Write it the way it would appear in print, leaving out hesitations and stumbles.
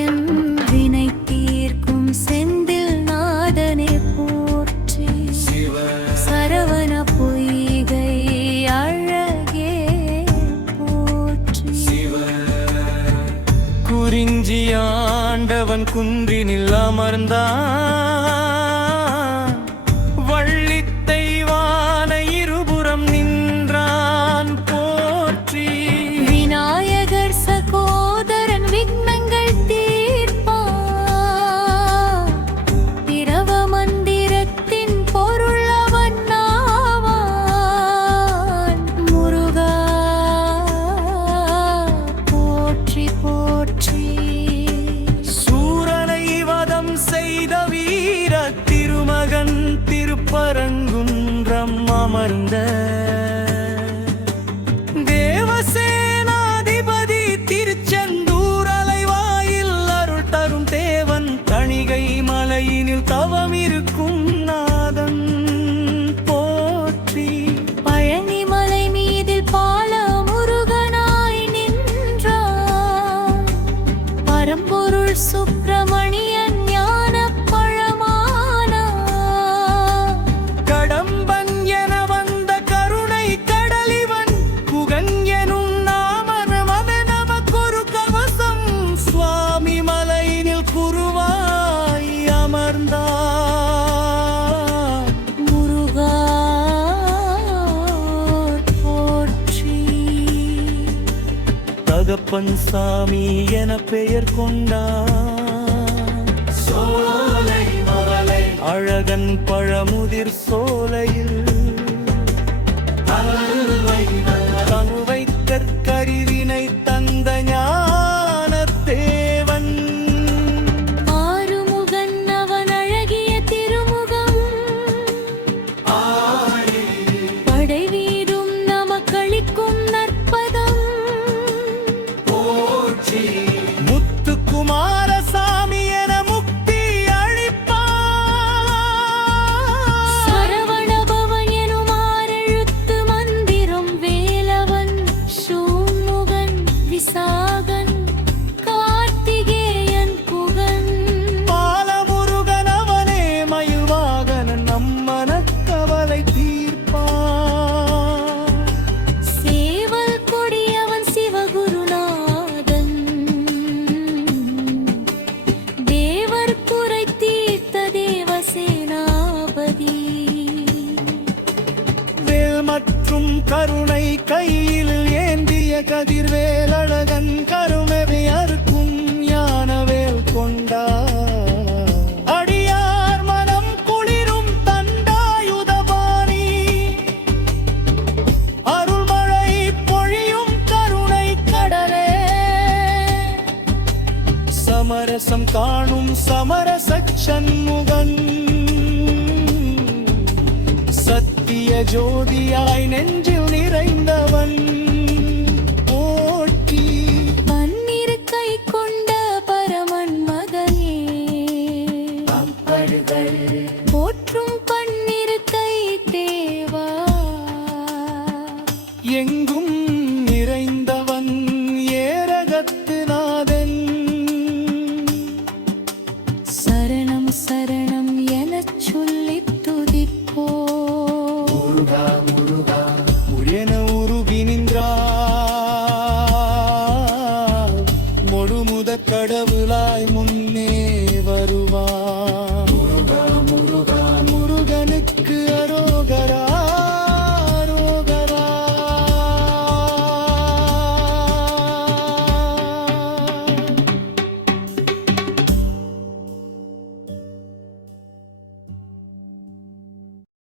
என் வினை தீர்க்கும் செந்தில் நாதனே போற்றி. சரவண பொய்கை அழகே போற்றி. குறிஞ்சியாண்டவன் குன்றினில் அமர்ந்தான், வள்ளித்தைவான இருபுறம் நின்றான் போற்றி. விநாயகர் சகோதரன் விக்னங்கள் தீர்ப்பான், திரவ மந்திரத்தின் பொருள் அவன் ஆவான். முருகா போற்றி போற்றி. சூரனை வதம் செய்த வீர திருமகன் திருப்பரங்குன்றம் அமர்ந்த தேவசேனாதிபதி திருச்செந்தூர் அலைவாயில் அருள் தரும் தேவன் தணிகை மலையினில் தவம் இருக்கும் நாதன் போற்றி. பழனிமலை மீதில் பால முருகனாய் நின்றான், பரம்பொருள் சுப்பிரமணியன் ஞான பழமானா. கடம்பன் என வந்த கருணை கடலிவன், குகன் எனும் நாமரமது நமக்கொரு கவசம். சுவாமி மலையினில் குருவாய் அமர்ந்தார். முருகா போற்றி. தகப்பன் சாமி என பெயர் கொண்டார். சோலை மலை அழகன் பழமுதிர் சோலையில் தனுவை கற்கரிவினை தந்த ஞான தேவன். ஆறுமுகன் அவன் அழகிய திருமுகம், படை வீடும் நமக்களிக்கும் நற்பதம். முத்துக்குமாரசாமி என முக்தி அளிப்பார். சரவணபவன் எனும் ஆறெழுத்து மந்திரம் வேலவன். சூன்முகன் விசாகன் கார்த்திகேயன் குகன். பாலமுருகன் அவனே மயில்வாகனன் நம்மனக் கவலை தீர்ப்பான். சேவல் கொடியவன் சிவகுருநாதன், தேவர் குறை தீர்த்த தேவசேனாபதி. வேல் மற்றும் கருணை கையில் ஏந்திய கதிர்வேல் அழகன் கருமெவை அறுக்கும் ஞானவேல் கொண்டார். அடியார் மனம் குளிரும் தண்டாயுதபாணி, அருள்மழை பொழியும் கருணை கடலே. சமரசம் காணும் சமரச சண்முகன், சத்திய ஜோதியாய் நெஞ்சில் நிறைந்தவன்.